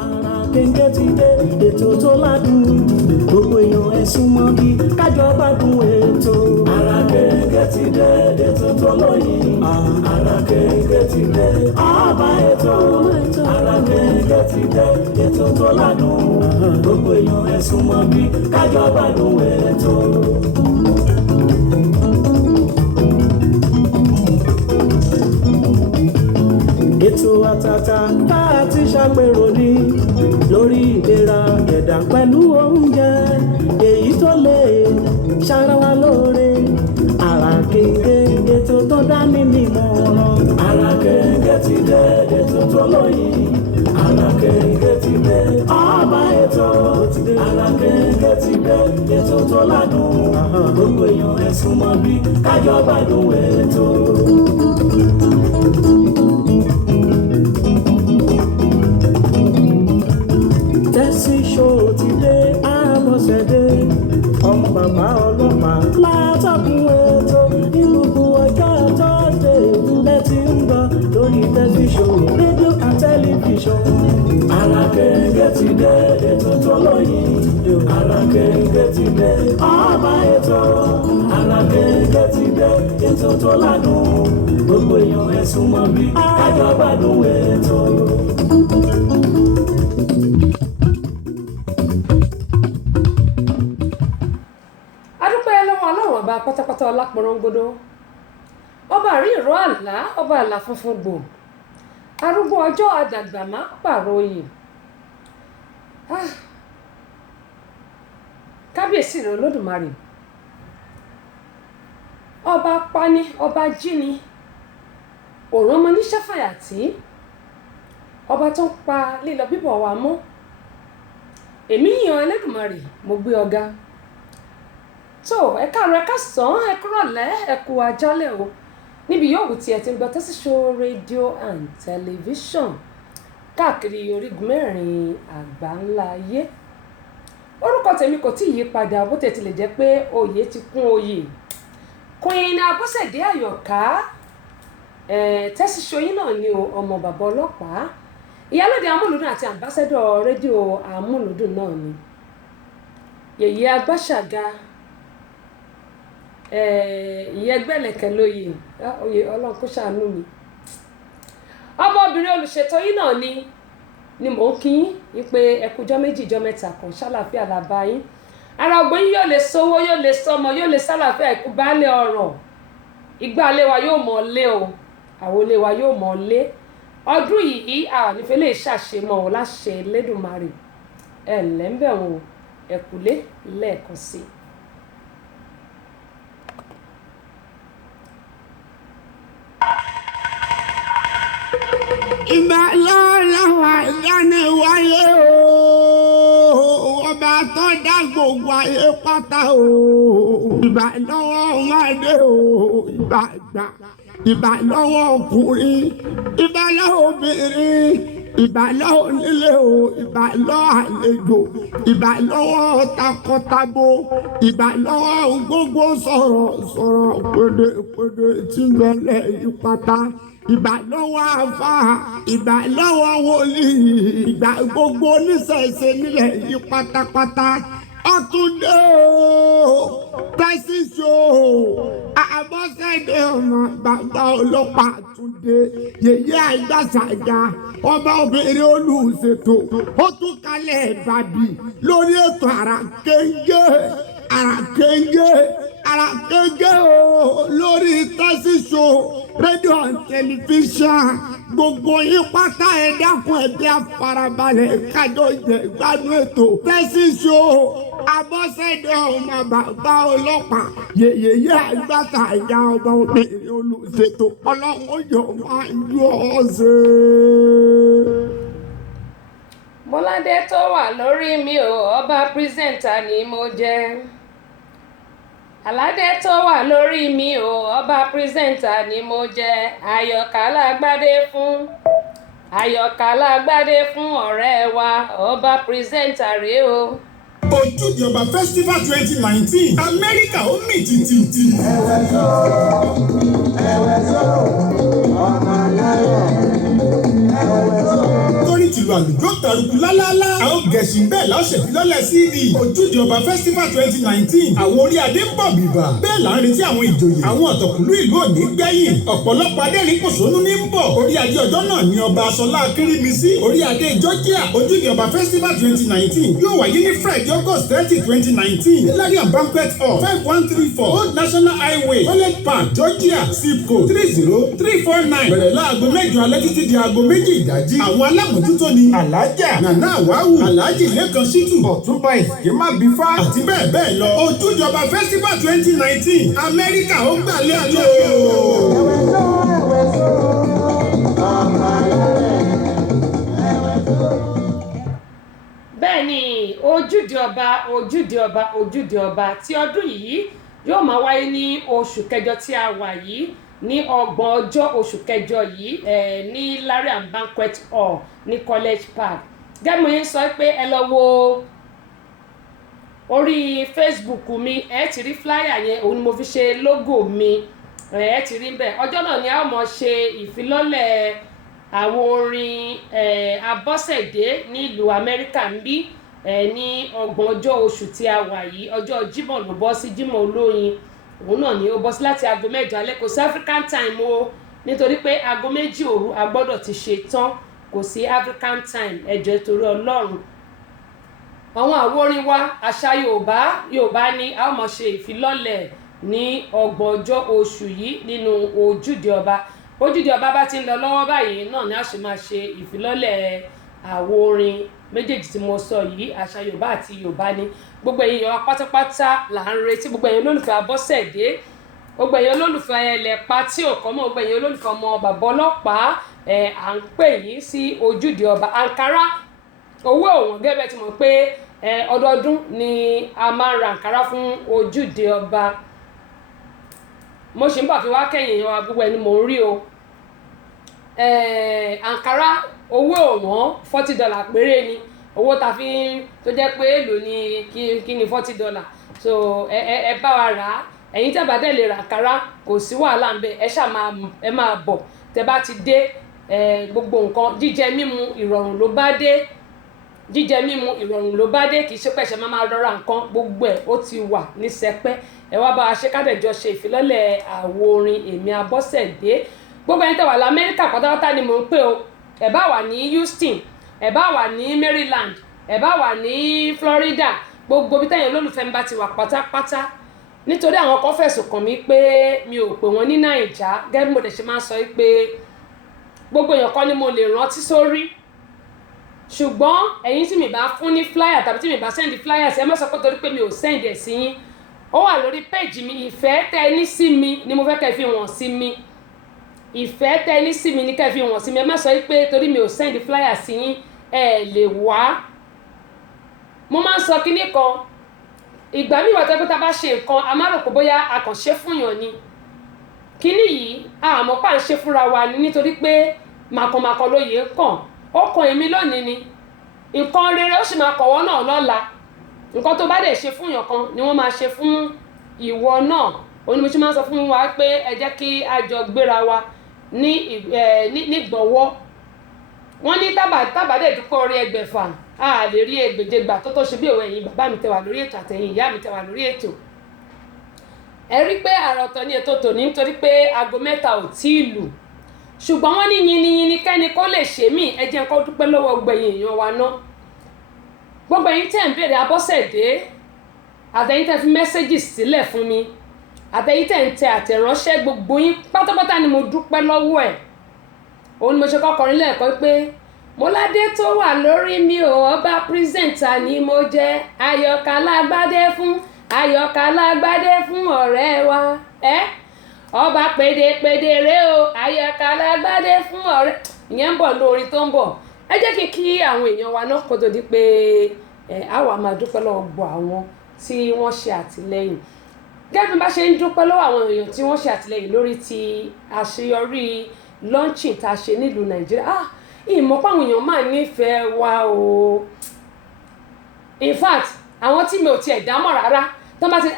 Ara kéńké ti dé ètò tó ládùn gbogbo èèyàn ẹ súnmọ́ bí kájọ gbádùn ètò. Ara kéńké ti dé ètò tó lóyìn. Ara kéńké ti dé ọba ètò. Ara kéńké ti dé ètò tó ládùn gbogbo èèyàn ẹ súnmọ́ bí kájọ gbádùn ètò. Ètò àtàtà tá a ti ṣàpérò ní lórí ìlera ẹ̀dá pẹ̀lú oúnjẹ èyí tó lè ṣara wa lóore. Ara kéńké ètò tó dání nímọ̀ràn. Ara kéńké ti dé ètò tó lóyìn. Ara kéńké ti dé ọba ètò. Ara kéńké ti dé ètò tó ládùn gbogbo èèyàn ẹ súnmọ́ bí kájọ gbádùn ètò. Tẹ́sí ṣó ti dé Àbọ̀ṣẹ̀dé ọmọ bàbá ọlọ́pàá látọ̀kùn ètò ní gbogbo ọjọ́ Thursday lẹ́tí ń gbọ́ lórí Tẹ́sí ṣó rédíò and tẹlifíṣọ̀n. Ara kéńké ti dé ètò tó lóyìn. Ara kéńké ti dé ọba ètò. Ara kéńké ti dé ètò tó ládùn gbogbo èèyàn ẹ súnmọ́ bí kájọ gbádùn ètò. Ọba pátápátá ọlápọ̀rọ̀ngodo ọba àrí ìró àlá ọba àlà funfun gbò arúgbó ọjọ́ àdàgbà má pààrọ̀ oyè. Kábíyèsí rẹ̀ Olódùmarè ọba pani ọba jíni òrùn ọmọ níṣẹ́ fàyàtì ọba tó ń pa lílọ bíbọ̀ wa mọ́. Èmi yàn Ẹlẹ́dùmarè mo gbé ọ̀gá. So ẹ káàárọ̀ ẹ káàsán ẹ kúrọ̀lẹ́ ẹ kú àjálẹ́ o níbi yòówù tí ẹ ti ń gbọ́ Tẹ́sí Ṣó rédíò and tẹlifíṣọ̀n káàkiri orígun mẹ́rin àgbáńlá ayé. Orúkọ tèmi kò tí ì yí padà bó tẹ̀ tilẹ̀ jẹ́ pé oyè ti kún oyè. Queen Abọ́sẹ̀dé Àyọ̀ká Tẹ́sí Ṣó yín náà ni ọmọ bàbá ọlọ́pàá ìyálóde amúlùdùn àti àmbásẹ́dọ̀ rédíò amúlùdùn náà ni yèyé agbáṣàga ìyẹgbẹ́lẹ̀kẹ́ lóye oyè Ọlọ́run kó ṣàánú mi. Ọmọbìnrin olùṣètò yìí náà ni mò ń kí yín pé ẹkùjọ́ méjì ìjọ́ mẹ́ta kan ṣàlàáfíà làbá yín. Ara ọgbọ́n yín yóò lè sówó yóò lè sọmọ yóò lè ṣàlàáfíà ikú baálé ọ̀rọ̀. Ìgbà ilé wa yóò mọ̀ lé o àwọn ilé wa yóò mọ̀ lé. Ọdún yìí àwọn nífẹ̀ẹ́ lè ṣàṣemọ̀ ọ́ láṣẹ Elédùmarè ẹ̀ lẹ́ńbẹ̀ wọn ẹ̀kúlé lẹ́ẹ̀kan sí i. Ìgbà lọ́wọ́ ìdáni wáyé o ọba tó dá gbogbo ayé pátá o ìgbà lọ́wọ́ ọmọdé o ìgbà gbà ìgbà lọ́wọ́ ọkùnrin ìgbà lọ́wọ́ obìnrin ìgbà lọ́wọ́ onílé o ìgbà lọ́wọ́ àlejò ìgbà lọ́wọ́ takọtabo ìgbà lọ́wọ́ gbogbo sọ̀rọ̀ pèdèpèdè tí ń bẹ̀lẹ̀ yí pátá. Ìgbà lọ́wọ́ àfà ìgbà lọ́wọ́ wòlíì ìgbà gbogbo oníṣẹ̀ṣe nílẹ̀ yìí pátápátá ọ̀túndé o Tẹ́sí Ṣó Àbọ̀ṣẹ̀dé ọmọ bàbá ọlọ́pàá Túndé yèyé Àgbàṣàga ọba obìnrin olùṣètò ó tún kalẹ̀ ìbàdí lórí ètò Ara kéńké o lórí Tẹ́sí Ṣó rédíò and tẹlifíṣàn gbogbo yín pátá ẹ dákun ẹbí àfarabalẹ̀ kájọ jẹ ìgbádùn ètò Tẹ́sí Ṣó Àbọ̀ṣẹ̀dé ọmọ bàbá ọlọ́pàá yèyé Àgbàṣàga ọba obìnrin olùṣètò Ọlọ́run yóò máa yọ ọ́ ṣe. Mọ́ládé tó wà lórí mi o ọba pírẹ́sẹ̀ntà ni mo jẹ́. Aládé tó wà lórí mi o ọba pírẹ́sẹ̀ntà ni mo jẹ́. Àyọ̀ká lágbádé fún ọ̀rẹ́ wa ọba pírẹ́sẹ̀ntà rèé o. Ojúde Ọba Festival 2019 Amẹ́ríkà ó mì tìtìtì. Ẹ̀wẹ̀ tó ọmọ lẹ́yìn ẹ̀wẹ̀ tó. Torí tìlú lùlù àlùjọ tàrùkù lálálá. àwọn gẹ̀ẹ́sì bẹ́ẹ̀ la ó ṣèfilọ́lẹ̀ CD ojúde ọba festival 2019. àwọn orí adé ń bọ̀ bìbà. bẹ́ẹ̀ là ń retí àwọn ìjòyè. àwọn ọ̀tọ̀kùlú ìlú òní gbẹ̀yìn. ọ̀pọ̀lọpọ̀ adẹ́rìn kòsónú ní ń bọ̀. orí adé ọjọ́ náà ni ọba aṣọlá akérèmísí. orí adé Georgia ojúde ọba festival 2019 yóò wáyé ní Friday August 30 2019 ní Larian banquet hall 5134 Old National Highway College Park Georgia zip code 30349. bẹ̀rẹ̀ láago 8 alẹ́ títí di aago 2 ìdájí. àwọn alámòjútó ni alájà nana àwáwù alájì lẹ́kan ṣítù ọ̀túnba ìsìnkímà bífá àti bẹ́ẹ̀ bẹ́ẹ̀ lọ. ojúde ọba festival 2019 Amẹ́ríkà ó gbàlẹ́ àjọ. bẹ́ẹ̀ ni ojúde ọba tí ọdún yìí yóò máa wáyé ní oṣù kẹjọ tí a wà yìí ní 30 ọjọ́ oṣù kẹjọ yìí ní Larian banquet hall ní College Park. gẹ́gẹ́ mo yẹn sọ pé ẹ lọ wo orí Facebook mi ẹ ti rí flyer yẹn, òun ni mo fi ṣe logo mi, ẹ ti rí bẹ́ẹ̀. ọjọ́ náà ni a ó mọ̀ ṣe ìfilọ́lẹ̀ àwọn orin Abọ́sẹ̀dé nílùú Amẹ́ríkà ń bí ní 30 ọjọ́ oṣù tí a wà yìí. ọjọ́ Jímọ̀ ló bọ́ sí, Jímọ̀ olóyin òun náà ni ó bọ́ sí láti aago 8 alẹ́. kò sí African time o, nítorí pé aago 2 òru a gbọ́dọ̀ ti ṣe tán, kò sí African time, ẹ jọ̀ọ́ torí Ọlọ́run. àwọn àwo orin wa àṣà Yorùbá ni a ó máa ṣe ìfilọ́lẹ̀ ní 30 ọjọ́ oṣù yìí nínú ojúde ọba. ojúde ọba bá ti ń lọ lọ́wọ́ báyìí náà ni a ṣe máa ṣe ìfilọ́lẹ̀ àwo orin méjèèjì tí mo sọ yìí, àṣà Yorùbá àti Yorùbá ni. gbogbo èèyàn pátápátá là ń retí, gbogbo èèyàn olólùfẹ́ Abọ́sẹ̀dé, gbogbo èèyàn olólùfẹ́ ẹlẹ́pa tí ò kọ́ mọ́, gbogbo èèyàn olólùfẹ́ ọmọ bàbá ọlọ́pàá, à ń pè yín sí ojúde ọba. àǹkárá owó òwọ̀n gẹ́gẹ́ bẹ́ẹ̀ ti mọ̀ pé ọdọọdún ni a máa ń ra àǹkárá fún ojúde ọba. mo ṣì ń bọ̀ fi wá kẹ́yìn èèyàn wa, gbogbo ẹni mò ń rí o. àǹkárá owó òwọ̀n $40 péré ni owó ta fi ń, tó jẹ́ pé èlò ni kí ni $40. so ẹ bá wa rà á. ẹ̀yin tẹ́ bá dẹ̀ lè ra àǹkárá kò sí wàhálà ń bẹ, ẹ máa bọ̀. tẹ́ bá ti dé gbogbo nǹkan jíjẹ mímu ìrọ̀rùn ló bá dé, jíjẹ mímu ìrọ̀rùn ló bá dé, kì í ṣe pé ẹ̀ṣẹ̀ máa rọra nǹkan, gbogbo ẹ̀ ó ti wà ní sẹpẹ́. ẹ wá bá a ṣe kádẹ̀jọ ṣe ìfilọ́lẹ̀ àwo orin èmi Abọ́sẹ̀dé. gbogbo ẹni tẹ́ wà l'Amẹ́ríkà pátápátá ni mò ń pè o. ẹ bá wà ní Houston, ẹ bá wà ní Maryland, ẹ bá wà ní Florida, gbogbo bí tẹ́yìn olólùfẹ́ mi bá ti wà pátápátá. nítorí àwọn kan fẹ̀sùn kàn mí pé mi ò pè wọ́n ní Nàìjà, gẹ́gẹ́ bí mo dẹ̀ ṣe máa ń sọ pé gbogbo èèyàn kan ni mo lè rántí sórí. ṣùgbọ́n ẹ̀yin tí mi bá fún ní flyer tàbí tí mi bá send flyer ẹ má sọ pé torí pé mi ò send ẹ̀ sí yín. ó wà lórí page mi, ìfẹ́ tẹ́ ní sí mi ni mo fẹ́ kẹ́ fi wọ̀n sí mi. ìfẹ́ tẹ́ ní sí mi ni kẹ́ fi wọ̀n sí mi. ẹ má sọ pé torí mi ò send flyer sí yín ẹ lè wá. mo máa ń sọ kinní kan, ìgbà míì wà tó pé tá a bá ṣe nǹkan a máa rò pé bóyá a kàn ṣe fún yàn ni. kinní yìí àmọ́ pà ń ṣe fúnra wa ni, nítorí pé màkànmákàn lóye kàn ó kan èmi lónìí ni. nǹkan rere ó sì máa kọ̀wọ́ náà lọ́la. nǹkan tó bá dẹ̀ ṣe fún yàn kan ni wọ́n máa ṣe fún ìwọ náà. onímọ̀ọ́sí máa ń sọ fún wa pé ẹ jẹ́ kí a jọ gbéra wa nígbọ̀wọ́. wọ́n ní tábà dẹ̀ dúpọ̀ orí ẹgbẹ̀fà a lè rí ẹgbẹ̀jẹgbà tó ṣe bí òwe ẹ̀yin bàbá mi tẹwà lórí ètò àtẹ̀yìn ìyá mi tẹwà lórí ètò. ẹ rí pé àrà ọ̀tọ̀ ní ètò tòní nítorí pé aago 3 ò tí ì lù. ṣùgbọ́n wọ́n ní yiniyini kẹ́ni kó lè ṣe mí, ẹ jẹ́ kó dúpẹ́ lọ́wọ́ gbẹ̀yìn èèyàn wa ná. gbogbo ẹ̀yin tẹ́ ń béèrè Abọ́sẹ̀dé, àtẹ̀yin tẹ́ fi mẹ́sẹ́gì sílẹ̀ fún mi, àtẹ̀yin tẹ́ ń tẹ àtẹ̀ránṣẹ́, gbogbo yín pátápátá ni mo dúpẹ́ lọ́wọ́ ẹ̀. òun ni mo ṣe kọ́kọrin lẹ́ẹ̀kọ́ pé mọ́ládé tó wà lórí mi ò, ọba pírẹ́sẹ̀ntà ni mo jẹ́, ayọ̀ká lágbádé fún ọ̀rẹ́ wa. ọba pèdèpèdè rẹ o, ayọ̀ká lágbádé fún ọ̀rẹ́. ìyẹn ń bọ̀ lórí tó ń bọ̀. ẹ jẹ́ kí àwọn èèyàn wa náà kó tó di pé àwa máa dúpẹ́ lọ́wọ́ gbọ́ àwọn tí wọ́n ṣe àtìlẹ́yìn. gẹ́gẹ́ bí bá ṣe ń dúpẹ́ lọ́wọ́ àwọn èèyàn tí wọ́n ṣe àtìlẹ́yìn lórí ti àṣeyọrí launching tá a ṣe nílùú Nàìjíríà. ìmọ̀ pàwọn èèyàn máa nífẹ̀ẹ́ wa o. in fact àwọn tí mi ò tiẹ̀ dámọ̀ rárá tó bá ti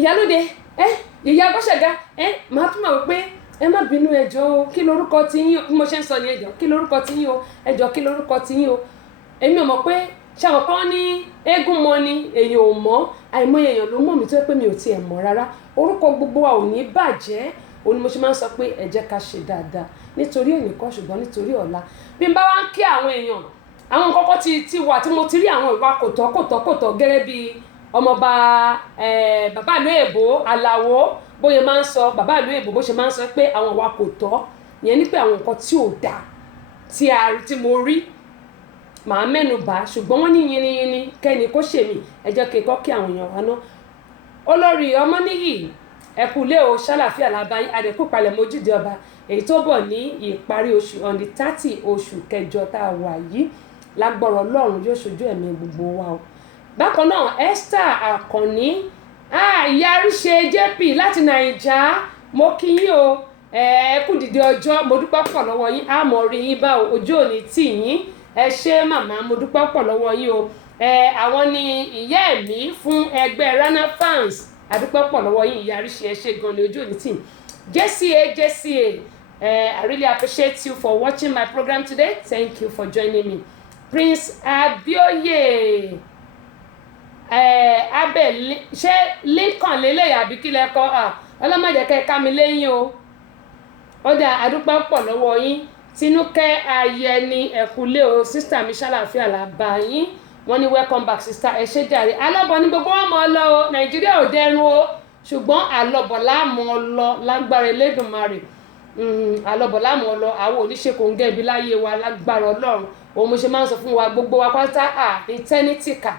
ìyálóde ìyá Abọ́sẹ̀dé máa tún mọ̀ wípé ẹ má bínú ẹjọ́ o kí lorúkọ ti yín o bí mo ṣe ń sọ ní ẹjọ́ kí lorúkọ ti yín o ẹjọ́ kí lorúkọ ti yín o èmi ò mọ̀ pé ṣàwọn kan ní eégún mọ ni èèyàn ò mọ̀ àìmọye èèyàn ló mọ̀ mí tó yẹ pé mi ò tiẹ̀ mọ̀ rárá orúkọ gbogbo wa ò ní bàjẹ́ òun ni mo ṣe máa ń sọ pé ẹ jẹ́ ká ṣe dáadáa nítorí ènì kan ṣùgbọ́n nítorí ọ̀la bí n bá wá ń kí àwọn èèyàn àwọn kọ́kọ́ ti wà tí mo ti rí àwọn ìwà kòtọ́ gẹ́gẹ́ bí ọmọọba bàbá ìlú èbó Àlàó bóyá máa ń sọ bàbá ìlú èbó bó ṣe máa ń sọ pé àwọn ìwà kòtọ́ ìyẹn ní pé àwọn nǹkan tí ò dáa tí mo rí màá mẹ́nu bà ṣùgbọ́n wọ́n ní yiniyini kẹ́ni kó ṣèmí ẹ jẹ́ kí n kọ́ kí àwọn èèyàn wá ná olórí Ọmọníyì ẹkùlé o ṣàlàfíà làbáyé adẹ́kù palẹ̀ mójúde ọba èyí tó bọ̀ ní ìparí oṣù on the 30 oṣù kẹjọ tá a wà yìí lágbọ́rọ̀ Ọlọ́run yóò ṣojú ẹ̀mí gbogbo wa o bákan náà Esther Akànní ìyáríṣe JP láti Nàìjà mo kí yín o kú dìde ọjọ́ mo dúpẹ́ pọ̀ lọ́wọ́ yín àmọ́ rí yín bá ojú òní tì yín ẹ ṣé màmá mo dúpẹ́ pọ̀ lọ́wọ́ yín o àwọn ni ìyá ẹ̀mí fún ẹgbẹ́ Rana fans àdúpẹ́ pọ̀ lọ́wọ́ yín ìyáríṣe ẹ ṣé gan ni ojú òní tì JCA I really appreciate you for watching my program today. Thank you for joining me. Prince Abioye abẹ ṣé Lincoln lélẹ̀ àbí kí lẹ́kọ́ ọlọ́mọdé kẹ́ka mi lẹ́yìn o ó dà àdúpẹ́ pọ̀ lọ́wọ́ yín Tinúkẹ́ Ayẹni ẹ̀kúlé o sísítà mi ṣàlàfíà làbá yín wọ́n ní welcome back sister ẹ ṣé jàre alọ́bọ̀ ní gbogbo wọn mọ̀ ọ́ lọ o Nàìjíríà ò dẹrùn o ṣùgbọ́n àlọ́bọ̀ láàmú ọ lọ lágbára Elédùmarè àlọ́bọ̀ láàmú ọ lọ àwọn oníṣèkò ń gẹ̀ẹ́bí láyé wa lágbára Ọlọ́run òun mo ṣe máa ń sọ fún wa gbogbo wa pátá eternity kà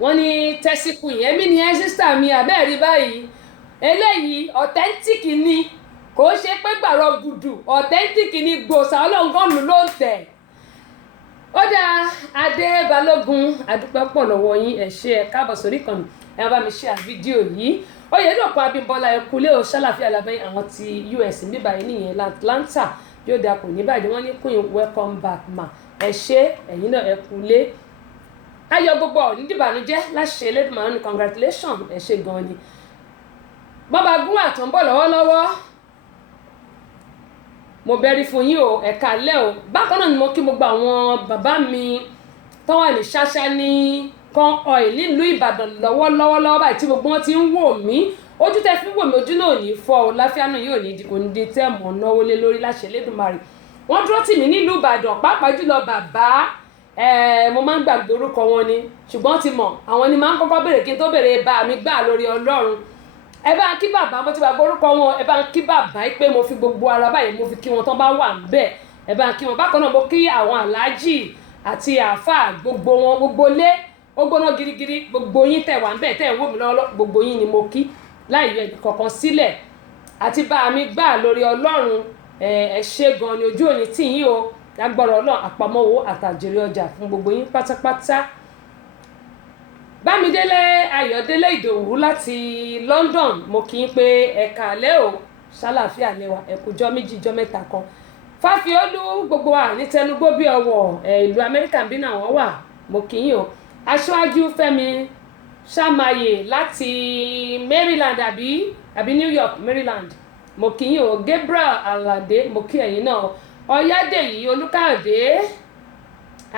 wọ́n ní tẹ́síkù yẹn mí ni ẹ́ sísítà mi àbẹ́ẹ̀rí báyìí eléyìí authentic ni kò ṣe pé gbàrọ̀ gùdù authentic ni gbòòsà ọlọ́ngọ́nù ló ń tẹ̀ ó dáa Adé Balógun àdúpẹ́ pọ̀ lọ́wọ́ yín ẹ ṣé ẹ káàbọ̀ sórí kan ẹ bá mi share fídíò yìí Oyèdòpọ̀ Abímbọ́lá ẹkúlé o ṣàlàfíà lábẹ́ àwọn ti US níbà yìí nìyẹn Atlanta yóò dáa kò ní bàjẹ́ wọ́n ní queen welcome back ma ẹ ṣé ẹ̀yin náà ẹkúlé ayọ̀ gbogbo ọ̀ ní dìbànújẹ́ láṣẹ Elédùmarè ní congratulation ẹ ṣé gan ni bàbá gún àtọ̀ ń bọ̀ lọ́wọ́lọ́wọ́ mo bẹ̀rí fún yín o ẹ̀ka alẹ́ o bákan náà ni mo kí gbogbo àwọn bàbá mi tó wà ní ṣáṣá ní kan oil nílùú Ìbàdàn lọ́wọ́lọ́wọ́ báyìí tí gbogbo wọn ti ń wò mí ojú tẹ fi wò mí ojú náà ò ní fọ́ o láfíà náà yóò ní kò ní di tẹ́ mọ̀ náwó lé lórí láṣẹ Elédùmarè wọ́n dúró tì mí nílùú Ìbàdàn pàápàá jùlọ bàbá mo máa ń gbàgbé orúkọ wọn ni ṣùgbọ́n ti mọ̀ àwọn ni máa ń kọ́kọ́ béèrè kí n tó béèrè bá mi gbà lórí Ọlọ́run ẹ bá ń kí bàbá mo ti gbàgbé orúkọ wọn ẹ bá ń kí bàbá pé mo fi gbogbo ara báyìí mo fi kí wọn tán bá wà níbẹ̀ ẹ bá ń kí wọn bákan náà mo kí àwọn aláàjì àti àáfàá gbogbo wọn gbogbo lé ó gbóná girigiri gbogbo yín tẹ̀ wà níbẹ̀ tẹ̀ wò mí lọ́wọ́ gbogbo yín ni mo kí láì yọ ẹnì kankan sílẹ̀ àti bá mi gbà lórí Ọlọ́run ẹ ṣé gan ni ojú òní tì yín o lágbára Ọlọ́run àpamọ́wọ́ àtàjèrè ọjà fún gbogbo yín pátápátá Bámidélé Ayọ̀délé Ìdòwú láti London mo kí n pé ẹ káalẹ́ o ṣàlàfíà lẹ́wà ẹ̀kújọ́ méjì jọ́ mẹ́ta kan Fáfiolú gbogbo wa ní tẹnugbó bí ọwọ́ ìlú Amẹ́ríkà bí náà wọ́n wà mo kí yín o aṣáájú Fẹ́mi Ṣàmáyé láti Maryland àbí New York Maryland mo kí yín o Gabriel Aládé mo kí ẹ̀yin náà Ọ̀yádèyí Olúkáyọ̀dé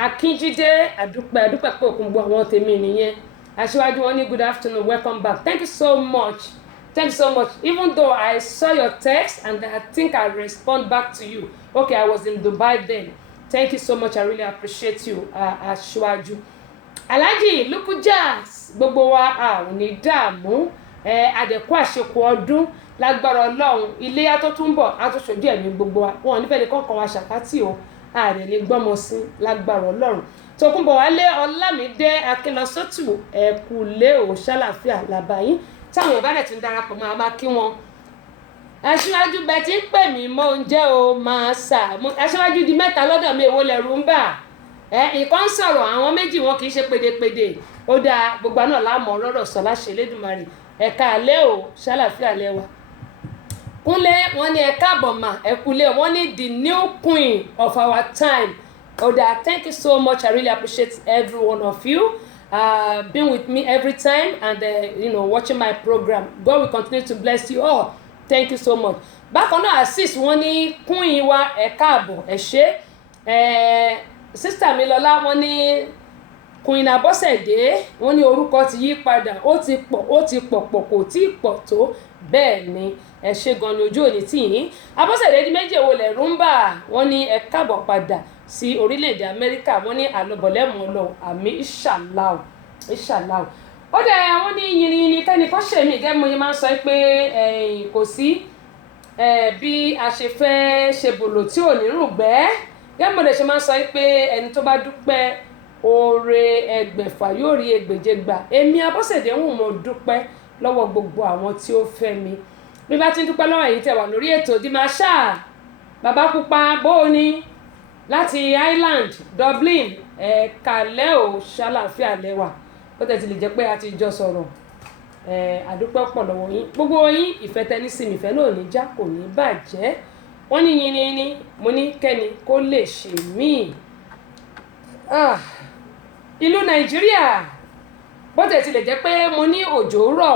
Akínjídé àdúpẹ́ pé òkun gbọ́ àwọn tèmi nìyẹn aṣíwájú wọn ní good afternoon welcome back thank you so much even though I saw your text and I think I respond back to you okay I was in Dubai then thank you so much I really appreciate you aṣíwájú Alhaji Luku Jazz gbogbo wa ò ní dààmú àdẹ̀kú àṣekù ọdún lágbára Ọlọ́run iléyá tó tún bọ̀ á tó ṣojú ẹ̀mí gbogbo wa wọn ò nífẹ̀ẹ́ ní kọ̀ọ̀kan wa ṣàkátì o ààrẹ lè gbọ́mọ sí lágbára Ọlọ́run Tókunbọ̀wálé Ọlámídé Akínlọsọ́tù ẹ̀kúlé ò ṣàlàfíà làbáyín táwọn ìbálẹ̀ tún darapọ̀ máa bá kí wọn. aṣíwájú bẹ́ẹ̀ tí ń pè mí mọ́ oúnjẹ o máa sà aṣíwájú di mẹ́ta lọ́dọ̀ mi èwo lẹ̀rù ń bà ìkan ń sọ̀rọ̀ àwọn méjì wọn kì í ṣe pédépédé ó dáa gbogbo náà láàmú ọ̀rọ̀ sọ láṣẹ Elédùmarè ẹ̀ka àlẹ́ ò ṣàlàfíà lẹ́wà. Kúnlé wọ́n ní ẹ káàbọ̀ mà ẹ̀kúlé wọ́n ní the new queen of our time. Oda, thank you so much. I really appreciate every one of you being with me every time and watching my program. God will continue to bless you all. thank you so much. Bákan náà assist wọ́n ní queen wa ẹ káàbọ̀ ẹ ṣé sister mi lọ́lá wọ́n ní queen Abọ́sẹ̀dé wọ́n ní orúkọ ti yí padà ó ti pọ̀ kò tí ì pọ̀ tó bẹ́ẹ̀ ni ẹ ṣé gan ni ojú òní tì yín. Abọ́sẹ̀dé di méjì èwo lẹ̀ rúmbà wọ́n ní ẹ káàbọ̀ padà sí orílẹ̀-èdè Amẹ́ríkà wọ́n ní àlọ́bọ̀lẹ́mù lọ àmì ìṣàláwò ó dẹ̀ wọ́n ní yìnyín kẹ́nìkan ṣèmí gẹ́gẹ́ mo yẹ máa ń sọ pé kò sí bí a ṣe fẹ́ ṣe bòlò tí ò ní rùgbẹ́ gẹ́gẹ́ mo dẹ̀ ṣe máa ń sọ pé ẹni tó bá dúpẹ́ oore ẹgbẹ̀fà yóò rí ẹgbẹ̀je gbà èmi Abọ́sẹ̀dé ń mo dúpẹ́ lọ́wọ́ gbogbo àwọn tí ó fẹ́ mi bí bá ti ń dúpẹ́ lọ́wọ́ èyí tẹ̀ wà lórí ètò Dimasha bàbá pupa bóòní láti Ireland Dublin ẹ̀ẹ̀kalẹ́ ò ṣàlàáfíà lẹ́wà ó tẹ̀ ti lè jẹ́ pé a ti jọ sọ̀rọ̀ àdúpẹ́ pọ̀ lọ́wọ́ yín gbogbo yín ìfẹ́ tẹni sí mi ìfẹ́ náà ní já kò ní bàjẹ́ wọ́n ní yín ní mo ní kẹ́ni kó lè ṣe míì ìlú Nàìjíríà bó tẹ̀ ti lè jẹ́ pé mo ní òjò rọ̀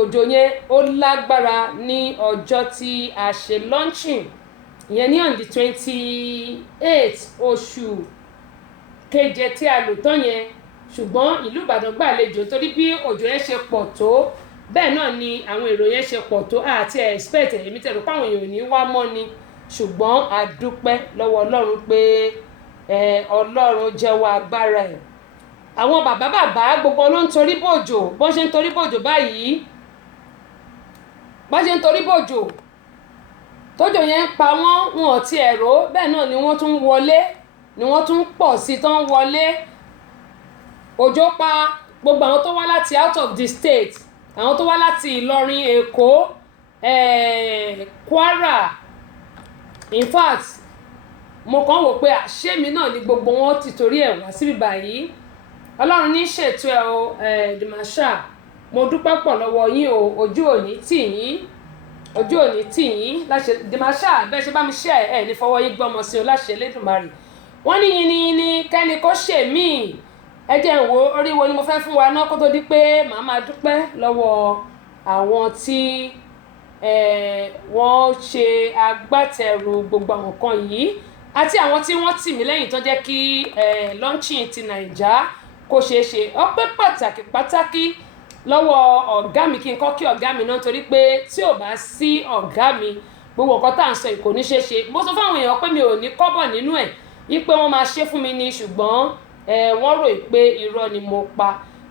òjò yẹn ó lágbára ní ọjọ́ tí a ṣe launching ìyẹn ní on the 28 oṣù keje tí a lò tán yẹn ṣùgbọ́n ìlú Ìbàdàn gbàlejò torí bí òjò yẹn ṣe pọ̀ tó bẹ́ẹ̀ náà ni àwọn èrò yẹn ṣe pọ̀ tó àti expect èmi tẹ̀rù páwọn èèyàn ò ní wá mọ́ ni ṣùgbọ́n a dúpẹ́ lọ́wọ́ Ọlọ́run pé Ọlọ́run jẹ́wọ́ agbára ẹ̀ àwọn bàbá gbogbo ló ń torí bòjò bó ṣe ń torí bòjò báyìí bó ṣe ń torí bòjò tójò yẹn ń pa wọn ò ti ẹ̀rọ bẹ́ẹ̀ náà ni wọ́n tún wọlé ni wọ́n tún pọ̀ sí tán wọlé òjò pa gbogbo àwọn tó wá láti out of the state àwọn tó wá láti Ìlọrin Èkó Kwara in fact mo kàn wò pé àṣé mi náà ni gbogbo wọn ti torí ẹ̀ wá síbí báyìí Ọlọ́run ní ṣètò ẹ̀ o Dimasha mo dúpẹ́ pọ̀ lọ́wọ́ yín o ojú òní tì yín láṣẹ Dimasha bẹ́ẹ̀ ṣe bá mi ṣe ẹ̀ ní fọwọ́ yín gbọ́mọ sí o láṣẹ Elédùmarè wọ́n ní yín kẹ́ni kó ṣe míì ẹ jẹ́ n wo orí wo ni mo fẹ́ fún wa náà kó tó di pé màá máa dúpẹ́ lọ́wọ́ àwọn tí wọ́n ṣe agbátẹrù gbogbo àwọn nǹkan yìí àti àwọn tí wọ́n tì mí lẹ́yìn tó jẹ́ kí launching ti Naija kó ṣeé ṣe ọpẹ́ pàtàkì lọ́wọ́ ọ̀gá mi kí n kọ́ kí ọ̀gá mi náà torí pé tí ò bá sí ọ̀gá mi gbogbo nǹkan tá à ń sọ kò ní ṣeé ṣe mo sọ fún àwọn èèyàn pé mi ò ní kọ́bọ̀ nínú ẹ̀ wípé wọ́n máa ṣe fún mi ní ṣùgbọ́n wọ́n rò pé irọ́ ni mo pa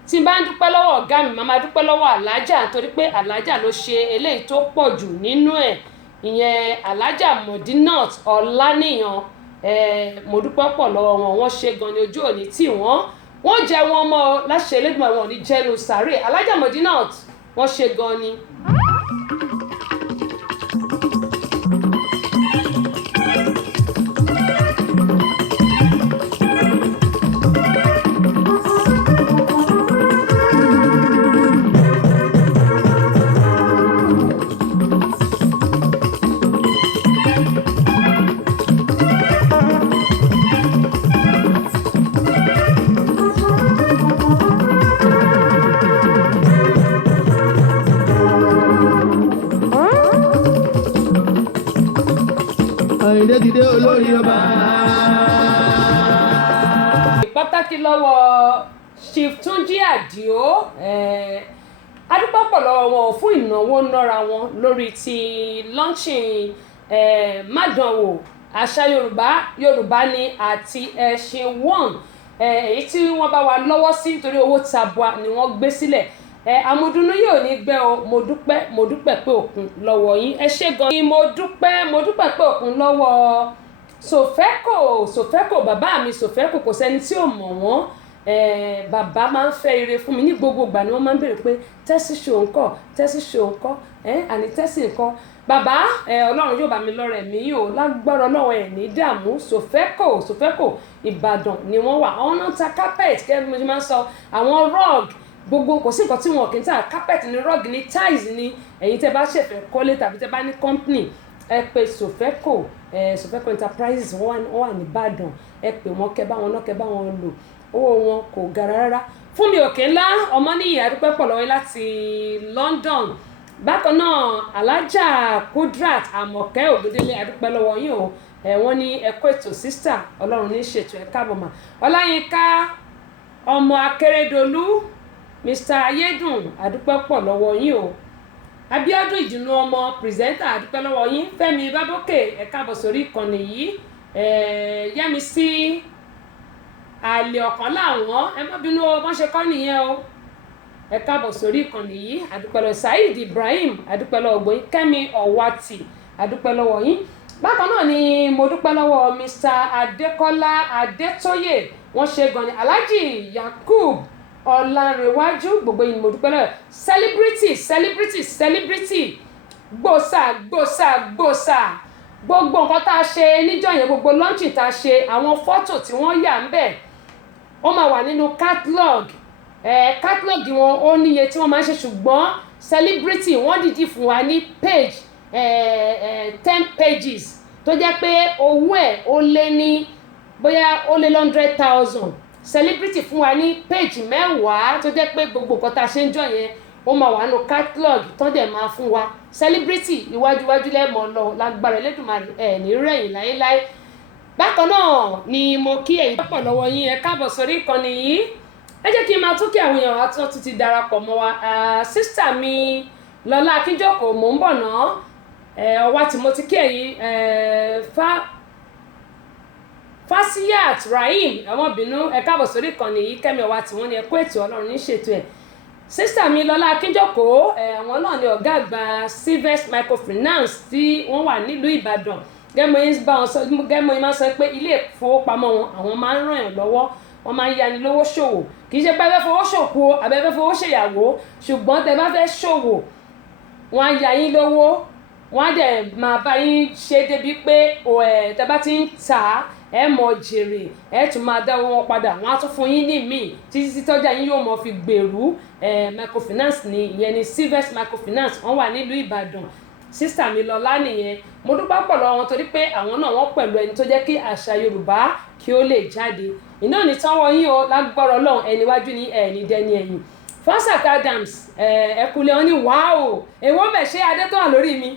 tí n bá ń dúpẹ́ lọ́wọ́ ọ̀gá mi màá máa dúpẹ́ lọ́wọ́ alájà torí pé alájà ló ṣe eléyìí tó pọ̀ jù nínú ẹ̀ ìyẹn alájà Modinat Ọláníyan mo dúpẹ́ pọ̀ lọ́wọ́ wọn wọ́n ṣe gan ni ojú òní tí wọ́n jẹ́ wọn mọ́ láṣẹ Elédùmarè wọn ní jẹ́nu sàárè alájà Modinat wọ́n ṣe gan ni. Ìdè olórí ọba. Pàtàkì lọ́wọ́ Chief Túnjí Àdìó adúpẹ́ pọ̀ lọ́wọ́ wọn fún ìnáwó nára wọn lórí ti launching Mádanwò àṣà Yorùbá ni àti ẹṣin one èyí tí wọ́n bá wa lọ́wọ́ sí nítorí owó tabua ni wọ́n gbé sílẹ̀ àmọ̀dúnú yóò ní gbẹ́ o mo dúpẹ́ pé òkun lọ́wọ́ yín ẹ ṣé gan ni mo dúpẹ́ pé òkun lọ́wọ́ Sofeco bàbá mi Sofeco kò sẹ́ni tí ò mọ̀ wọ́n bàbá máa ń fẹ́ ire fún mi ní gbogbo ìgbà ni wọ́n máa ń béèrè pé tẹ́sí ṣòǹkọ́ àní tẹ́sí nǹkan bàbá Ọlọ́run yóò bá mi lọ́rẹ̀ mi yóò lágbára Ọlọ́run ẹ̀ ní dààmú Sofeco Ìbàdàn ni wọ́n wà àwọn náà ta carpet kẹ́ bí mo ṣe máa ń sọ àwọn rug gbogbo kò sí nǹkan tí wọn kì í ta carpet ni rug ni tiles ni ẹ̀yin tẹ́ bá ṣẹ̀fẹ̀ kọ́lé tàbí tẹ́ bá ní company ẹ pè Sofeco Enterprises wọ́n wà ní Ìbàdàn ẹ pè wọ́n kẹ́ bá wọn lò owó wọn kò gara rárá fún mi òkè ńlá ọmọ ní ìyá dúpẹ́ pọ̀ lọ́wọ́ láti London bákan náà alájà Kudrat Àmọ̀kẹ́ Ògúndélé adúpẹ́ lọ́wọ́ yín o wọ́n ní ẹ̀kọ́ ètò sísítà ọlọ́run ní ṣètò ẹ̀ káàbọ̀ mà Ọláyínká ọmọ Akérèdọ́lù Mr. Ayédùn adúpẹ́ pọ̀ lọ́wọ́ yín o Abíọ́dún Ìdùnnú ọmọ pírẹsẹ́ńtà adúpẹ́ lọ́wọ́ yín Fẹ́mi Bábókè ẹ káàbọ̀ sórí ìkànnì yìí Yẹ́misí àlè ọ̀kan láwọn ẹ má bínú o bọ́n ṣe kọ́ nìyẹn o ẹ káàbọ̀ sórí ìkànnì yìí adúpẹ́ lọ́wọ́ Saheed Ibrahim adúpẹ́ lọ́wọ́ gbóyin Kẹ́mi Ọ̀wátì adúpẹ́ lọ́wọ́ yín bákan náà ni mo dúpẹ́ lọ́wọ́ Mr. Adékọ́lá Adétóyè wọ́n ṣe gan ni Alhaji Yakub Ọlárẹ̀wájú gbogbo yìí ni mo dúpẹ́ lọ́wọ́ celebrity gbòòsà gbogbo nǹkan tá a ṣe níjọ́ yẹn gbogbo lọ́ńchì tá a ṣe àwọn fọ́tò tí wọ́n yà ń bẹ̀ ó máa wà nínú catalog wọn ó níye tí wọ́n máa ń ṣe ṣùgbọ́n celebrity wọ́n dìdí fún wa ní page 10 pages tó jẹ́ pé owó ẹ̀ ó lé ní bóyá ó lé 100,000 celebrity fún wa ní page 10 tó jẹ́ pé gbogbo nǹkan tá a ṣe ń jọ yẹn ó máa wà nínú catalog tó dẹ̀ máa fún wa celebrity iwájú lẹ́mọ̀ lọ lágbára Elédùmarè ní rẹ̀yìn láéláé bákan náà ni mo kí ẹ̀yin pọ̀ lọ́wọ́ yín ẹ káàbọ̀ sórí ìkànnì yìí ẹ jẹ́ kí n máa tún kí àwọn èèyàn àti ọtún ti darapọ̀ mọ́ wa sísítà mi Lọ́lá Akínjókòó mò ń bọ̀ náà ọwá tí mo ti kí ẹ̀yin Fasiyat Rahim ọmọbìnú ẹ káàbọ̀ sórí ìkànnì yìí Kẹ́mi ọwá tí wọ́n ní ẹkú ètò Ọlọ́run ní ṣètò ẹ̀ sísítà mi Lọ́lá Akínjókòó àwọn náà ni ọ̀gá àgbà Silvest Microfinance tí wọ́n wà nílùú Ìbàdàn gẹ́mọ̀ yín máa sọ pé ilé ìfowópamọ́ wọn àwọn máa ń ràn yàn lọ́wọ́ wọ́n máa ń yani lówó ṣòwò kì í ṣe pé ẹbẹ́ fowó ṣòkú abẹ́fẹ́ fowó ṣèyàwó ṣùgbọ́n tẹ bá fẹ́ ṣòwò wọ́n á ya yín lówó wọ́n á dẹ̀ máa bá yín ṣe débi pé tẹ bá ti ń tà á ẹ mọ̀ jèrè ẹ tún máa dá wọn padà wọ́n á tún fún yín ní míì títí tọ́jà yín yóò mọ̀ fi gbèrú microfinance ni ìyẹn ni Silvest Microfinance wọ́n wà nílùú Ìbàdàn sísítà mi Lọ́lá nìyẹn mo dúpẹ́ pọ̀ lọ́wọ́ wọn torí pé àwọn náà wọ́n pẹ̀lú ẹni tó jẹ́ kí àṣà Yorùbá kí ó lè jáde iná ní tánwọ́ yín o lágbọ́rọ̀ Ọlọ́run ẹni wájú ní ẹni dẹni ẹ̀yìn Fasat Adams ẹ̀kúlẹ̀ wọn ní wáò èwo bẹ̀ ṣe adé tó wà lórí mi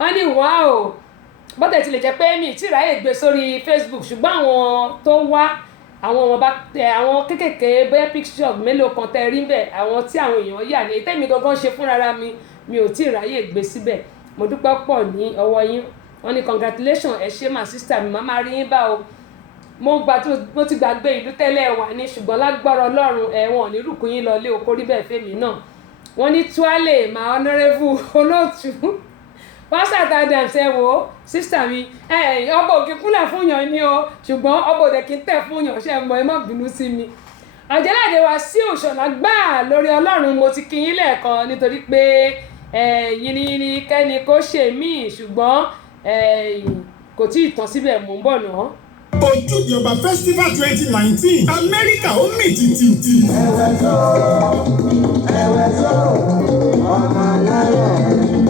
wọ́n ní wáò bọ́tẹ̀ ti lè jẹ́ pé mi tí ráyè gbé sórí Facebook ṣùgbọ́n àwọn tó wá àwọn kékèké bẹ́ẹ̀ picture mélòó kan tẹ́ rí bẹ́ẹ̀ àwọn tí àwọn èèyàn yà ní tẹ́mi gangan ṣe fúnra mi ò tí ì ráyè gbé síbẹ̀ mo dúpẹ́ pọ̀ ní ọwọ́ yín wọ́n ní congratulations ẹ ṣé mà sísítà mi máa rí yín bá o mo ti gbàgbé ìlú tẹ́lẹ̀ wà ní ṣùgbọ́n lágbára Ọlọ́run ẹ̀wọ̀n ní rúkú yín lọlé o kó rí bẹ́ẹ̀ fèmí náà wọ́n ní tuale ma honourable olóòtú Fasat Adams ẹ wò ó sísítà mi ọba òkè kúnlẹ̀ fún yàn ni o ṣùgbọ́n ọba òdẹ kì í tẹ̀ fún yàn ṣe mọ ẹ má bínú sí mi Àjẹ́láde Wàsíù Ṣọ̀lá gbáà lórí Ọlọ́run mo ti kí yín lẹ́ẹ̀kan nítorí pé yìnyín kẹ́ni kó ṣe míì ṣùgbọ́n kò tí ì tán síbẹ̀ mò ń bọ̀ náà. Ojúde Ọba Festival 2019 Amẹ́ríkà ó mì tìtìtì. ọmọ aláyọ̀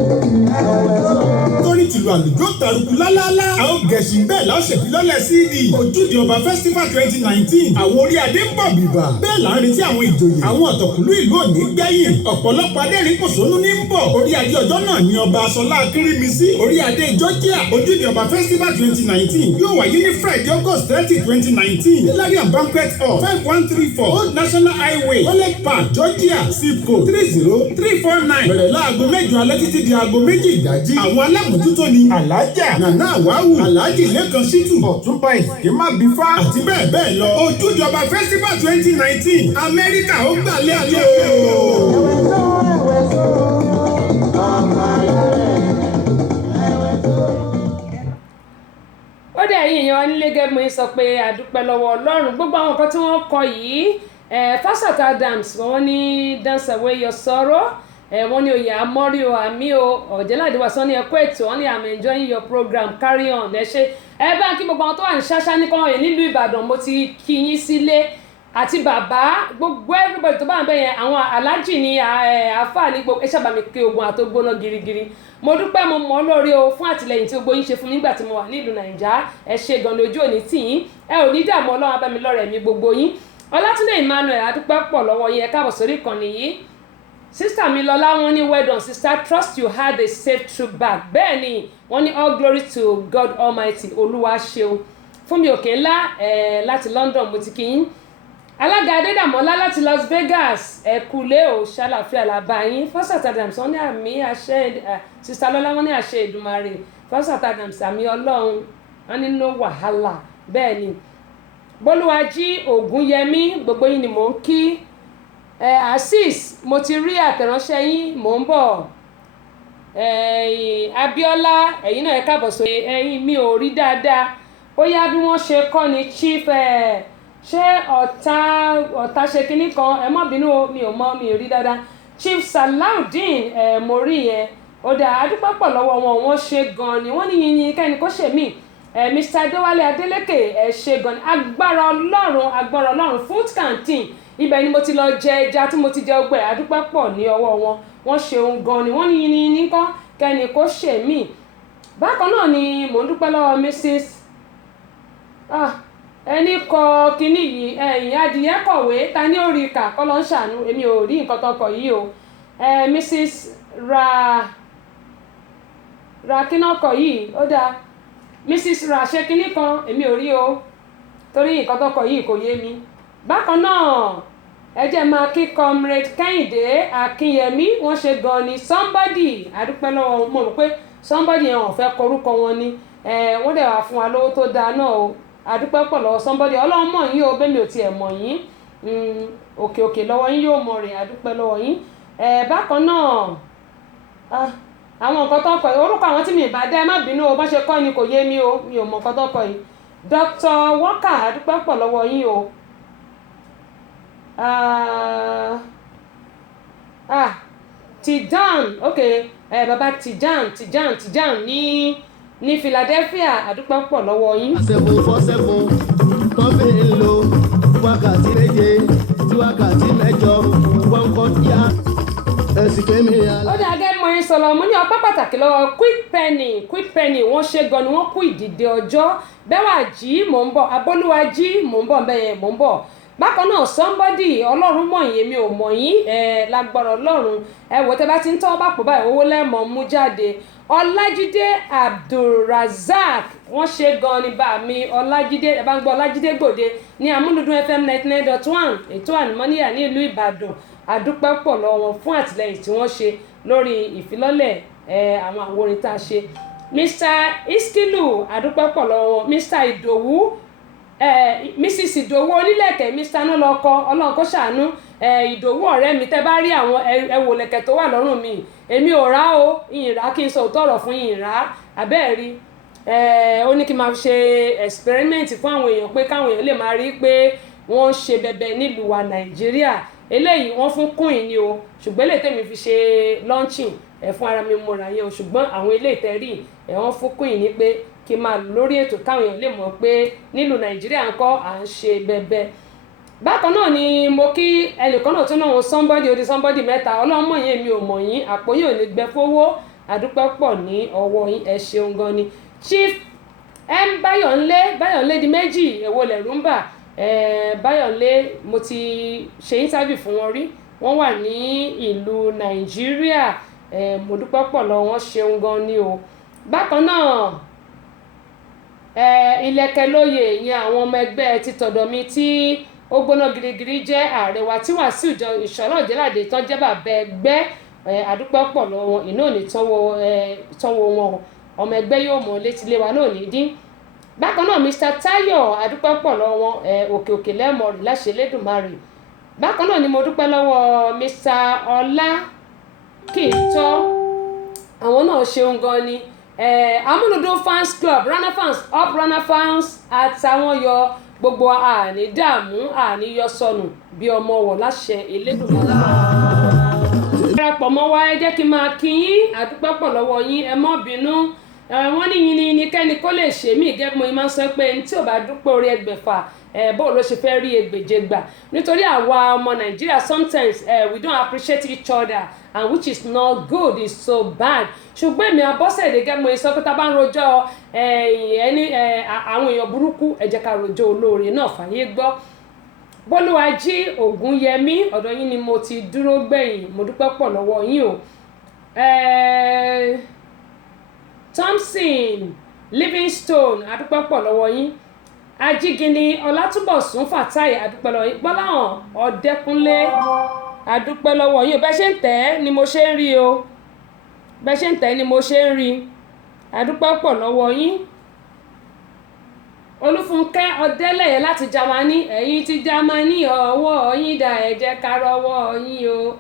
torí tìlú àlùjọ tàrùkù lálálá a ó gẹ̀ẹ́sì bẹ́ẹ̀ láṣẹ̀ fi lọ́lẹ̀ CD Ojúde Ọba Festival 2019 àwọn orí adé ń bọ̀ bìbà bẹ́ẹ̀ là ń retí àwọn ìjòyè àwọn ọ̀tọ̀kùlú ìlú òní gbẹ̀yìn ọ̀pọ̀lọpọ̀ adẹ́rìn kòsónú ní ń bọ̀ orí adé ọjọ́ náà ní ọba Ṣọlá Akínrímisí orí adé Georgia Ojúde Ọba Festival 2019 yóò wáyé ní Friday August 30 2019 Hilarion Banquet Hall 5134 Old National Highway College Park Georgia zip code 30349 bẹ̀rẹ̀ láago 8 alẹ́ títí di aago 2 ìdájí àwọn alámòjútó ni Alájà Nana Àwáwù Alhaji Lẹ́kan Ṣítù Ọ̀túnba Ìsìnkí Mábífá àti bẹ́ẹ̀ bẹ́ẹ̀ lọ Ojúde Ọba Festival 2019 Amẹ́ríkà ó gbàlẹ́ àlẹ́ ó dẹ̀ yín èèyàn nílé gẹ́gbọ́n yín sọ pé àdúpẹ́ lọ́wọ́ Ọlọ́run gbogbo àwọn nǹkan tí wọ́n kọ yìí Fasat Adams wọ́n ní dance away your sorrow wọ́n ní oyè amọ́rí o àmì o Ọ̀jẹ́ládé Wàsíù ní ẹ̀kọ́ ètò wọ́n ní I'm enjoying your program carry on ẹ ṣe bá kí gbogbo àwọn tó wà ní ṣáṣá ní kọ́ ọ̀yẹ́ nílùú Ìbàdàn mo ti kí yín sílé àti bàbá gbogbo everybody tó bá ń bẹ̀ yẹn àwọn alájì ní àáfàá ní gbogbo ẹ ṣàbà mi pé ogun àtògbóná girigiri mo dúpẹ́ mo mọ̀ lórí o fún àtìlẹyìn tí gbogbo yín ṣe fún mi nígbà tí mo wà nílùú Nàìjà ẹ ṣe gan lójú òní tì yín ẹ ò ní dààmú Ọlọ́run abẹ́mi lọ́rẹ̀ mi gbogbo yín Ọlátúndé Emmanuel adúpẹ́ pọ̀ lọ́wọ́ yín ẹ káàbọ̀ sórí ìkànnì yìí sister mi lọ́lá wọ́n ní well done sister trust you had a safe trip back bẹ́ẹ̀ ni wọ́n ní all glory to God Almighty olúwa ṣeun fún mi òkè ńlá láti London mo ti kí yín alága adédàmọ́lá láti Las Vegas ẹ̀kúlé ò ṣàlàfíà làbá yín Fọ́sàt Adams wọ́n ní àmì àṣẹ sister lọ́lá wọ́n ní àṣẹ Èdùmàrè Fọ́sàt Adams àmì ọlọ́run wọ́n ní no wàhálà bẹ́ẹ̀ ni bólúwájí ògúnyẹmí gbogbo yín ni mò ń kí Azeez mo ti rí àtẹ̀ránṣẹ́ yín mò ń bọ̀ Abíọ́lá ẹ̀yin náà ẹ káàbọ̀ sọ ẹ̀yin mi ò rí dáadáa bóyá bí wọ́n ṣe kọ́ ni chief ṣé ọ̀tá ṣe kinní kan ẹ má bínú mi ò mọ̀ mi ò rí dáadáa Chief Salaudeen mo rí yẹn ó dà adúpẹ́ pọ̀ lọ́wọ́ wọn wọ́n ṣe gan ni wọ́n ní yìnyín kẹ́ni kó ṣe mí Mr. Adéwálé Adélékè ṣe gan ni agbára ọlọ́run food canteen ibẹ̀ ni mo ti lọ jẹ ẹja tí mo ti jẹ ọgbẹ́ adúpẹ́ pọ̀ ní ọwọ́ wọn wọ́n ṣeun gan ni wọ́n ní yìnyín kan kẹ́ni kó ṣe mí bákan náà ni mò ń dúpẹ́ lọ́wọ́ Mrs. ẹni kọ kínní yìí ẹ̀yìn adìyẹ kọ̀wé ta ní orí ìkà kọ́ ló ń ṣàánú èmi ò rí nǹkan tó kọ yìí o Mrs. ra kíná kọ yìí ó dáa Mrs. ra ṣe kínní kan èmi ò rí o torí nǹkan tó kọ yìí kò yé mi bákan náà ẹ jẹ́ máa kí comrade Kẹ́hìndé Akínyẹmí wọ́n ṣe gan ni somebody adúpẹ́ lọ́wọ́ mo rò pé somebody yẹn wọ́n fẹ́ kọrúkọ wọn ni wọ́n dẹ̀ wá fún wa lówó tó dáa náà o adúpẹ́ pọ̀ lọ́wọ́ somebody ọlọ́run mọ̀ yín o bẹ́mi ò tiẹ̀ mọ̀ yín òkè lọ́wọ́ yín yóò mọ̀ rìn adúpẹ́ lọ́wọ́ yín bákan náà àwọn nǹkan tó kọ yìí orúkọ àwọn tí mi bá dá ẹ má bínú o bá ṣe kọ́ ni kò yé mi o mi ò mọ̀ nǹkan tó kọ yìí Dr. Walker adúpẹ́ pọ̀ lọ́wọ́ yín o Tijan ok baba Tijan ní Philadelphia àdúpẹ́ pọ̀ lọ́wọ́ yín. 747 tó fi ń lo wákàtí méje tí wákàtí mẹ́jọ wọ́n kọ́ yá ẹ̀sìn kémi àlá. ó dà gẹ́gẹ́ mọ́ yín sọ̀rọ̀ mo ní ọpẹ́ pàtàkì lọ́wọ́ Quick Penny wọ́n ṣe gan ni wọ́n kú ìdìde ọjọ́ Bẹ́wàjí mò ń bọ̀ Abolúwájí mò ń bọ̀ bẹ́ẹ̀ mò ń bọ̀ bákan náà somebody ọlọ́run mọ̀ yín mi ò mọ̀ yín lágbára ọlọ́run wò tẹ́ bá ti ń tọ́ bá pò báyìí owó lẹ́mọ̀ mú jáde Ọlájídé Abdulrazak wọ́n ṣe gan ni bá mi Ọlájídé ẹ bá ń gbọ́ Ọlájídé Gbòde ní Amúlùdún FM 99.1 ètò ànímọ́níyà ní ìlú Ìbàdàn àdúpẹ́ pọ̀ lọ́wọ́ fún àtìlẹ́yìn tí wọ́n ṣe lórí ìfilọ́lẹ̀ àwọn àwòrán tá a ṣe Mr. Iskilu àdúpẹ́ pọ̀ lọ́wọ́ Mr. Ìdòwú Mrs. Ìdòwú onílẹ̀kẹ̀ Mr. Nọ́lọ́kọ ọlọ́run kó ṣàánú Ìdòwú ọ̀rẹ́ mi tẹ́ bá rí àwọn ẹwò lẹ̀kẹ̀ tó wà lọ́rùn mi èmi ò rà o ìyìnrà kí n sọ òótọ́ ọ̀rọ̀ fún ìyìnrà abẹ́ẹ̀rí ó ní kí n máa ṣe experiment fún àwọn èèyàn pé káwọn èèyàn lè máa rí pé wọ́n ń ṣe bẹbẹ nílùú wa Nàìjíríà eléyìí wọ́n fún Queen ni o ṣùgbọ́n eléyìí tèmi fi ṣe launching fún ara mi mo rà yẹn o ṣùgbọ́n àwọn eléyìí tẹ́ rí wọ́n fún Queen ni pé kí n máa lórí ètò káwọn èèyàn lè mọ̀ pé nílùú Nàìjíríà ń kọ́ à ń ṣe bẹbẹ bákan náà ni mo kí ẹnìkan náà tún náà wọn somebody mẹ́ta ọlọ́mọ yẹn mi ò mọ̀ yín àpò yìí ò ní gbẹ fowó àdúpẹ́ pọ̀ ní ọwọ́ yín ẹ ṣeun gan ni Chief Báyọ̀nlé di méjì èwo lẹ̀rú ń bà Báyọ̀nlé mo ti ṣe interview fún wọn rí wọ́n wà ní ìlú Nàìjíríà mo dúpẹ́ pọ̀ lọ wọ́n ṣeun gan ni o bákan náà Ìlẹ̀kẹ̀ lóye ìyẹn àwọn ọmọ ẹgbẹ́ ti tọ̀dọ̀ mi tí ó gbóná girigiri jẹ́ ààrẹ wa tí Wàsíù Ìṣọ̀lá Òjẹ́ládé tán jẹ́ bàbá ẹgbẹ́ àdúpẹ́ pọ̀ lọ́wọ́ iná ò ní tánwó wọn ọmọ ẹgbẹ́ yóò mọ̀ létílé wa náà ní dín bákan náà Mr. Tayo àdúpẹ́ pọ̀ lọ́wọ́ òkè lẹ́mọ̀ rí láṣẹ Elédùmarè bákan náà ni mo dúpẹ́ lọ́wọ́ Mr. Ọlá Kìtọ́ àwọn náà ṣeun gan ni Amúlùdún fans club runner fans up runner fans àtàwọn yọ gbogbo àní dààmú àní yọ sọnù bí ọmọ wọ̀ láṣẹ Elédùmarè. darapọ̀ mọ́ wa ẹ jẹ́ kí n máa kí yín àdúpẹ́ pọ̀ lọ́wọ́ yín ẹ má bínú wọ́n ní yín ni kẹ́ni kó lè ṣe mí gẹ́gẹ́ mo máa ń sọ pé tí ò bá dúpẹ́ orí ẹgbẹ̀fà bóò ló ṣe fẹ́ rí egbèje gbà nítorí àwa ọmọ Nàìjíríà sometimes we don't appreciate each other and which is not good it's so bad ṣùgbọ́n èmi Abọ́sẹ̀dé gẹ́gẹ́ mo sọ pé tá a bá ń rojọ́ àwọn èèyàn burúkú ẹ jẹ́ ká rojọ́ olóore náà fàyè gbọ́ Bólúwàjí Ògúnyẹmí ọ̀dọ̀ yín ni mo ti dúró gbẹ̀yìn, mo dúpẹ́ pọ̀ lọ́wọ́ yín o. Thompson Livingstone adúpẹ́ pọ̀ lọ́wọ́ yín. Ajígini Ọlátúnbọ̀sún Fatai adúpẹ́ lọ́wọ́ yín. Gbọ́láhàn Ọ̀dẹ́kúnlé adúpẹ́ lọ́wọ́ yín. Bẹ́ẹ̀ ṣe ń tẹ̀ ẹ́ ni mo ṣe ń rí o, bẹ́ẹ̀ ṣe ń tẹ̀ ẹ́ ni mo ṣe ń rí. Adúpẹ́ pọ̀ lọ́wọ́ yín. Olúfúnkẹ́ Ọdẹ́lẹ̀yẹ láti Jámánì, ẹ̀yin ti Jámánì ọwọ́ yín dà, ẹ jẹ́ ká rọ́wọ́ yín o.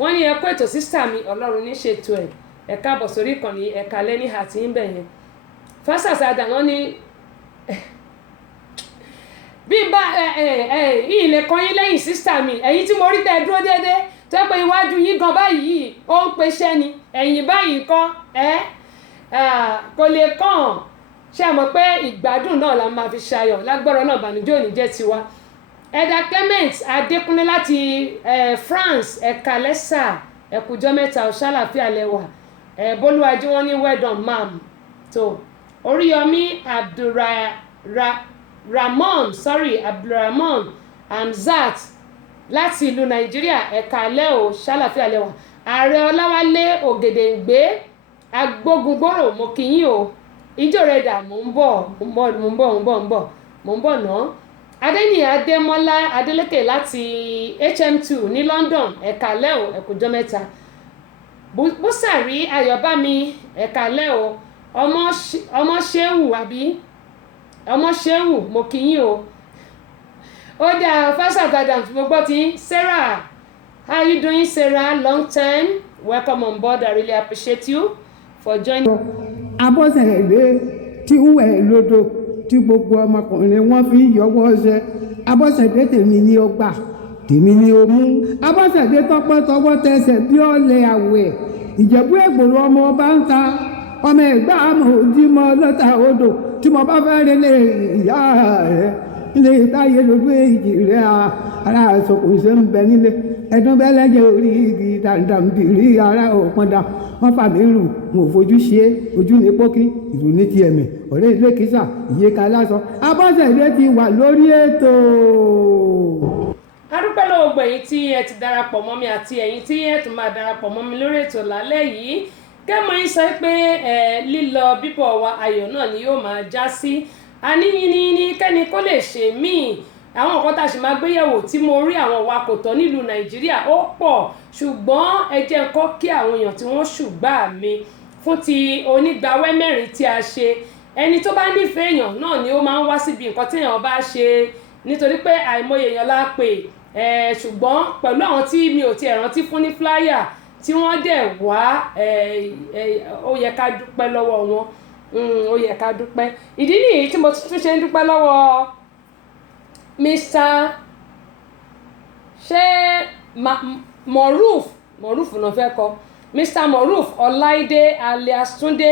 Wọ́n ní ẹ kú ètò sísítà mi, Ọlọ́run ní ṣètò ẹ̀. Ẹ káàbọ̀ sórí ìkànnì ẹ̀ka lẹ́ni àti ń bẹ̀ yẹn. Fásitì àdàwọ́n ní bí bá ilé kan yín lẹ́yìn sísítà mi, ẹ̀yin tí mo rí tẹ́ dúró déédéé tó pé iwájú yín gan báyìí ó ń peṣẹ́ ni, ẹ̀yìn báyìí kan kò lè kàn. Ṣé ẹ mọ̀ pé ìgbádùn náà la máa fi ṣayọ̀, lágbára náà bànújẹ́ ò ní jẹ́ tiwa. Ẹ̀dà Clement Adékúnlé láti France, ẹ̀ka lẹ́sà ẹ̀kújọ́ mẹ́ta ọ̀ṣálàfíà lẹ́wà. Bólúwàjí wọ́n ní well done ma'am. tó Oríyọmí Abdulrahman Hamzat láti ìlú Nàìjíríà, ẹ̀ka lẹ́ o ṣálàfíà lẹ́wà. Ààrẹ Ọláwálé Ògèdèǹgbé Agbógungbòrò mo kí yín o. Ìjọ rẹ̀ dà mò ń bọ̀ náà. Adéníyì Adémọ́lá Adélékè láti HM2 ní London, ẹ̀ka lẹ́ o ẹ̀kújọ́ mẹ́ta. Búsàrí Ayọ̀bámi ẹ̀ka lẹ́ o. ọmọ ṣéwù mo kí yín o. Ó dáa Fásitì Adams mo gbọ́ tí Sarah, how you doing Sarah? Long time, welcome on board. I really appreciate you for joining. Abọ́sẹ̀dé tí ń wẹ̀ lódò tí gbogbo ọmọkùnrin wọn fi yọwọ́ ṣe. Abọ́sẹ̀dé tèmi ni ó gbà, tèmi ni ó mú. Abọ́sẹ̀dé tọpọ́tọwọ́ tẹsẹ̀ bí ọ̀lẹ̀ àwẹ̀. Ìjẹ̀bú Ègbòrò ọmọ ọba ń ta, ọmọ Ẹ̀gbá àmọ̀ òdìmọ̀ lọ́ta odò. Tí mo bá fẹ́ rí lé ìyá rẹ̀ ilé ìtayé lójú èjì rẹ̀ ara àsọkùn ṣe ń bẹ nílé. Ẹ̀dùn bẹ́lẹ́jẹ̀ orí igi dàndàmbìrí ara òpọ̀dà. Wọ́n fà mí rù, mo fojú ṣe ojú ní pókí, ìlú ní ti ẹ̀mí, ọ̀rẹ́ ilé kìsà, ìyẹ́ka lásọ. Abọ́sẹ̀dé ti wà lórí ètò. Adúpẹ́ lọ́wọ́ gbogbo ẹ̀yin tí ẹ ti darapọ̀ mọ́ mi àti ẹ̀yin tí ẹ tún máa darapọ̀ mọ́ mi lórí ètò lálẹ́ yìí. Kẹ́mọ̀ yín sọ pé lílọ bíbọ̀ wa ayọ̀ náà ni yóò máa já sí. Àníyìn ní kẹ́ni kó lè ṣe míì. Àwọn nǹkan tá a sì máa gbéyẹ̀wò tí mo rí àwọn wa kò tọ́ nílùú Nàìjíríà ó pọ̀, ṣùgbọ́n ẹ jẹ́ kó kí àwọn èèyàn tí wọ́n ṣùgbà mi fún ti onígbàwẹ́ mẹ́rin tí a ṣe. Ẹni tó bá nífẹ̀ẹ́ èèyàn náà ni ó máa ń wá síbi nǹkan tí èèyàn bá ṣe, nítorí pé àìmọye èèyàn la pè, ṣùgbọ́n pẹ̀lú àwọn tí mi ò tiẹ̀ rántí fún ní flyer tí wọ́n dẹ̀ wá, ó yẹ ká dúpẹ́ lọ́wọ́ wọn, ó yẹ ká dúpẹ́. Ìdí nìyí tí mo tún ṣe ń dúpẹ́ lọ́wọ́ Mr. Moruf náà fẹ́ kọ Mr. Moruf Ọláìdé alias Túndé